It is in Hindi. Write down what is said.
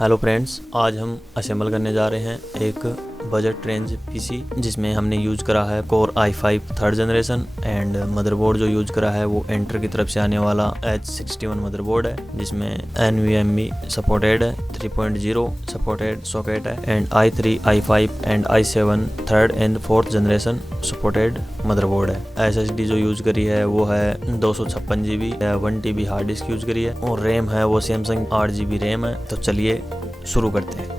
हेलो फ्रेंड्स, आज हम असेंबल करने जा रहे हैं एक बजट रेंज पीसी जिसमें हमने यूज करा है core i5 third generation and motherboard जो यूज करा है वो एंटर की तरफ से आने वाला H61 मदरबोर्ड है जिसमें NVMe सपोर्टेड है, 3.0 सपोर्टेड सॉकेट है and i3, i5 and i7 third and fourth generation supported motherboard है। SSD जो यूज करी है वो है 256 GB, 1 TB hard disk use करी है और रैम है वो सैमसंग 8 GB रैम है। तो चलिए शुरू करते हैं।